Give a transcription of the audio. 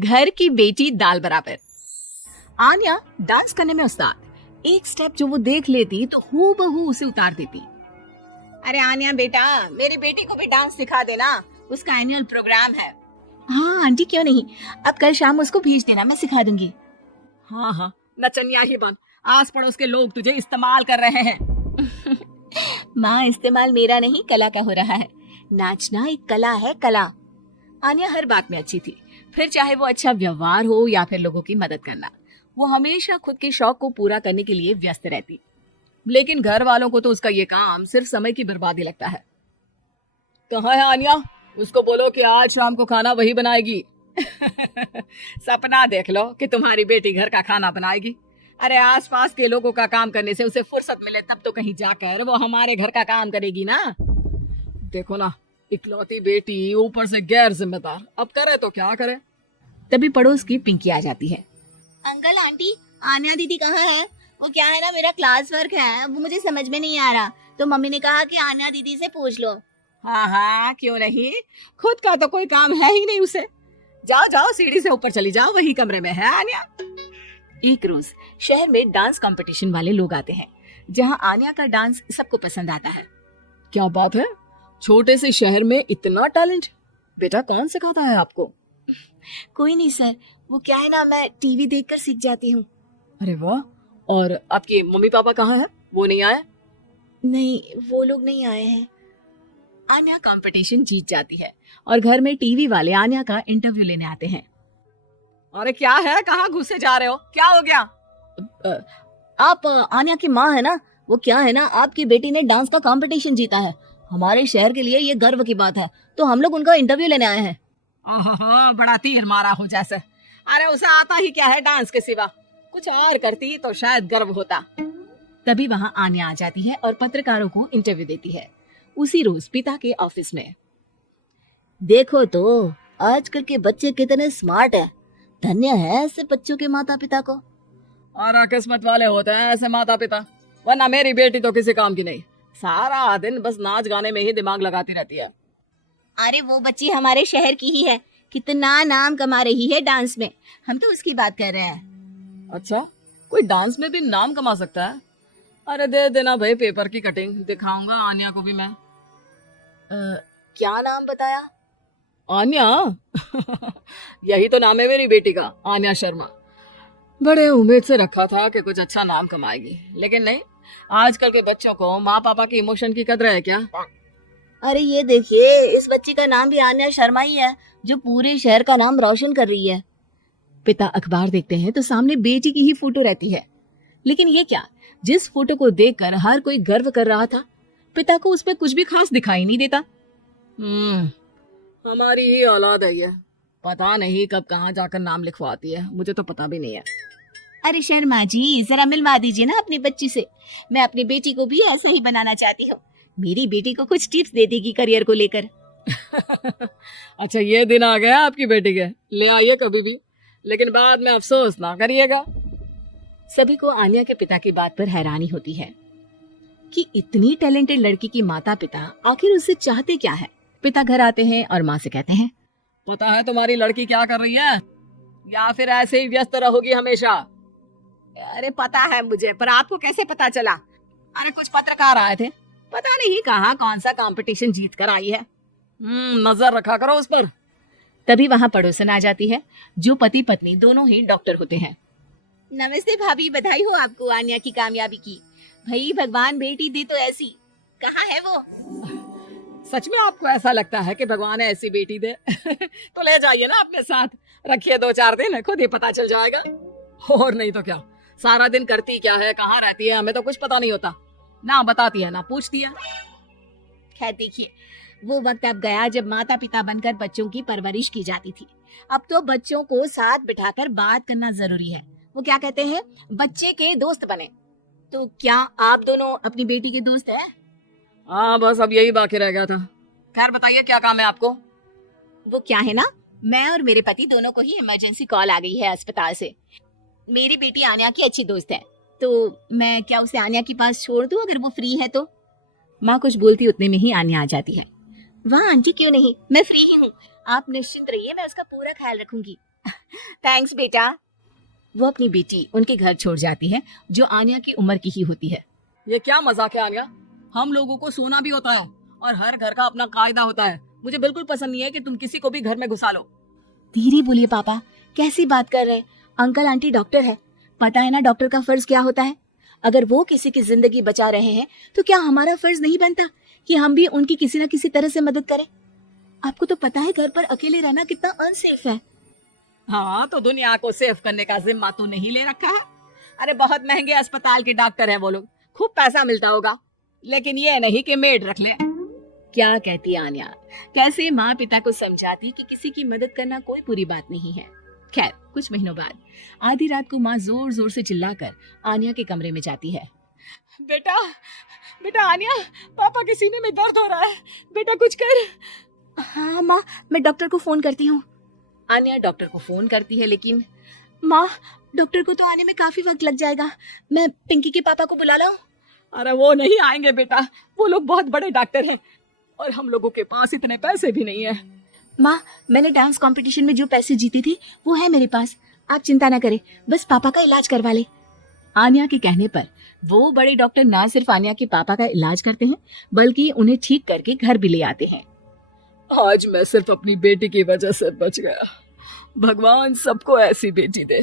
घर की बेटी दाल बराबर। आन्या डांस करने में उस्ताद। एक स्टेप जो वो देख लेती तो हूबहू उसे उतार देती। अरे आन्या बेटा, मेरी बेटी को भी डांस सिखा देना, उसका एनुअल प्रोग्राम है। हाँ आंटी क्यों नहीं, अब कल शाम उसको भेज देना, मैं सिखा दूंगी। हाँ हाँ, नचनिया ही बन, आस पड़ोस के लोग तुझे इस्तेमाल कर रहे हैं। माँ इस्तेमाल मेरा नहीं कला का हो रहा है। नाचना एक कला है, कला। आन्या हर बात में अच्छी थी, फिर चाहे वो अच्छा व्यवहार हो या फिर लोगों की मदद करना, वो हमेशा खुद के शौक को पूरा करने के लिए व्यस्त रहती। लेकिन घर वालों को तो उसका ये काम सिर्फ समय की बर्बादी लगता है। कहाँ है आन्या? उसको बोलो कि आज शाम को खाना वही बनाएगी। सपना देख लो कि तुम्हारी बेटी घर का खाना बनाएगी। अरे आसपास के लोगों का काम करने से उसे फुर्सत मिले तब तो कहीं जाकर वो हमारे घर का काम करेगी ना। देखो ना, इकलौती बेटी, ऊपर से गैर जिम्मेदार, अब करे तो क्या करे। तभी पड़ोस की पिंकी आ जाती है। अंकल आंटी, आन्या दीदी कहाँ है? वो क्या है ना, मेरा क्लास वर्क है, वो मुझे समझ में नहीं आ रहा, तो मम्मी ने कहा कि आन्या दीदी से पूछ लो। हाँ हाँ, क्यों नहीं, खुद का तो कोई काम है ही नहीं उसे। जाओ जाओ, सीढ़ी से ऊपर चली जाओ, वही कमरे में है आन्या। एक रोज शहर में डांस कंपटीशन वाले लोग आते हैं, जहां आन्या का डांस सबको पसंद आता है। क्या बात है, छोटे से शहर में इतना टैलेंट? बेटा कौन सिखाता है आपको? कोई नहीं सर, वो क्या है ना, मैं टीवी देखकर सीख जाती हूँ। अरे वाह, और आपके मम्मी पापा कहाँ हैं? वो नहीं आए? नहीं, वो लोग नहीं आए हैं। आन्या कंपटीशन जीत जाती है और घर में टीवी वाले आन्या का इंटरव्यू लेने आते हैं। अरे क्या है, कहाँ घुसे जा रहे हो, क्या हो गया? आप आन्या की माँ है ना? वो क्या है ना, आपकी बेटी ने डांस का कंपटीशन जीता है, हमारे शहर के लिए ये गर्व की बात है, तो हम लोग उनका इंटरव्यू लेने आए हैं। बड़ा तीर मारा हो जैसे। अरे उसे आता ही क्या है डांस के सिवा, कुछ और करती तो शायद गर्व होता। तभी वहाँ आन्या आ जाती है और पत्रकारों को इंटरव्यू देती है। उसी रोज पिता के ऑफिस में। देखो तो आजकल के बच्चे कितने स्मार्ट हैं, धन्य है ऐसे बच्चों के माता पिता को। और किस्मत वाले होते हैं ऐसे माता पिता, वरना मेरी बेटी तो किसी काम की नहीं, सारा दिन बस नाच गाने में ही दिमाग लगाती रहती है। अरे वो बच्ची हमारे शहर की ही है, कितना नाम कमा रही है डांस में, हम तो उसकी बात कर रहे हैं। अच्छा, कोई डांस में भी नाम कमा सकता है? अरे दे देना भाई पेपर की कटिंग, दिखाऊंगा आन्या को भी मैं। क्या नाम बताया? आन्या? यही तो नाम है मेरी बेटी का, आन्या शर्मा। बड़े उम्मीद से रखा था कि कुछ अच्छा नाम कमाएगी, लेकिन नहीं। आजकल के बच्चों को माँ पापा की इमोशन की कदर है क्या? अरे ये देखिए, इस बच्ची का नाम भी आन्या शर्मा ही है, जो पूरे शहर का नाम रोशन कर रही है। पिता अखबार देखते हैं तो सामने बेटी की ही फोटो रहती है, लेकिन ये क्या, जिस फोटो को देखकर हर कोई गर्व कर रहा था, पिता को उस पर कुछ भी खास दिखाई नहीं देता। हमारी ही औलाद है ये, पता नहीं कब कहाँ जाकर नाम लिखवाती है, मुझे तो पता भी नहीं है। अरे शर्मा जी, जरा मिलवा दीजिए ना अपनी बच्ची से, मैं अपनी बेटी को भी ऐसा ही बनाना चाहती हूँ। मेरी बेटी को कुछ टिप्स दे देगी करियर को लेकर। अच्छा, ये दिन आ गया आपकी बेटी के, ले आइए कभी भी, लेकिन बाद में अफसोस ना करिएगा। सभी को आन्या के पिता की बात पर हैरानी होती है कि इतनी टैलेंटेड लड़की की माता पिता आखिर उससे चाहते क्या है। पिता घर आते हैं और माँ से कहते हैं, पता है तुम्हारी लड़की क्या कर रही है, या फिर ऐसे ही व्यस्त रहोगी हमेशा? अरे पता है मुझे, पर आपको कैसे पता चला? अरे कुछ पत्रकार आए थे, पता नहीं कहाँ कौन सा कंपटीशन जीत कर आई है। नजर रखा करो उस पर। तभी वहाँ पड़ोसन आ जाती है, जो पति पत्नी दोनों ही डॉक्टर होते हैं। नमस्ते भाभी, बधाई हो आपको आन्या की कामयाबी की। भाई भगवान बेटी दे तो ऐसी, कहाँ है वो? सच में आपको ऐसा लगता है कि भगवान ऐसी बेटी दे? तो ले जाइए ना अपने साथ, रखिए 2-4 दिन, खुद ही पता चल जाएगा। और नहीं तो क्या, सारा दिन करती क्या है, कहाँ रहती है, हमें तो कुछ पता नहीं होता, ना बताती है ना पूछती है। खैर देखिए, वो वक्त अब गया जब माता पिता बनकर बच्चों की परवरिश की जाती थी। अब तो बच्चों को साथ बिठाकर बात करना जरूरी है। वो क्या कहते हैं, बच्चे के दोस्त बने। तो क्या आप दोनों अपनी बेटी के दोस्त हैं? हाँ, बस अब यही बाकी रह गया था। खैर बताइए, क्या काम है आपको? वो क्या है ना, मैं और मेरे पति दोनों को ही इमरजेंसी कॉल आ गई है अस्पताल से। मेरी बेटी आन्या की अच्छी दोस्त है, तो मैं क्या उसे आन्या के पास छोड़ दूं अगर वो फ्री है तो? माँ कुछ बोलती उतने में ही आन्या आ जाती है। वाह आंटी, क्यों नहीं, मैं फ्री ही हूँ, आप निश्चिंत रहिए, मैं उसका पूरा ख्याल रखूंगी। थैंक्स बेटा। वो अपनी बेटी उनके घर छोड़ जाती है, जो आन्या की उम्र की ही होती है। ये क्या मजाक है आन्या? हम लोगों को सोना भी होता है और हर घर का अपना कायदा होता है। मुझे बिल्कुल पसंद नहीं है कि तुम किसी को भी घर में घुसा लो। धीरे बोलिए पापा, कैसी बात कर रहे हैं? अंकल आंटी डॉक्टर है, पता है ना डॉक्टर का फर्ज क्या होता है? अगर वो किसी की जिंदगी बचा रहे हैं तो क्या हमारा फर्ज नहीं बनता कि हम भी उनकी किसी ना किसी तरह से मदद करें? आपको तो पता है घर पर अकेले रहना कितना अनसेफ है। हाँ, तो दुनिया को सेफ करने का जिम्मा तो नहीं ले रखा है। अरे बहुत महंगे अस्पताल के डॉक्टर हैं वो लोग, खूब पैसा मिलता होगा, लेकिन ये नहीं कि मेड रख ले। क्या कहती आन्या, कैसे माँ पिता को समझाती कि किसी की मदद करना कोई बुरी बात नहीं है। खैर, कुछ महीनों बाद आधी रात को माँ जोर जोर से चिल्लाकर आन्या के कमरे में जाती है। बेटा बेटा आन्या, पापा के सीने में दर्द हो रहा है, बेटा कुछ कर। हाँ माँ, मैं डॉक्टर को फोन करती हूँ। आन्या डॉक्टर को फोन करती है, लेकिन माँ, डॉक्टर को तो आने में काफी वक्त लग जाएगा, मैं पिंकी के पापा को बुला लाऊं? अरे वो नहीं आएंगे बेटा, वो लोग बहुत बड़े डॉक्टर हैं और हम लोगों के पास इतने पैसे भी नहीं है। माँ, मैंने डांस कंपटीशन में जो पैसे जीती थी वो है मेरे पास, आप चिंता ना करें, बस पापा का इलाज करवा ले। आन्या के कहने पर वो बड़े डॉक्टर ना सिर्फ आन्या के पापा का इलाज करते हैं, बल्कि उन्हें ठीक करके घर भी ले आते हैं। आज मैं सिर्फ अपनी बेटी की वजह से बच गया। भगवान सबको ऐसी बेटी दे।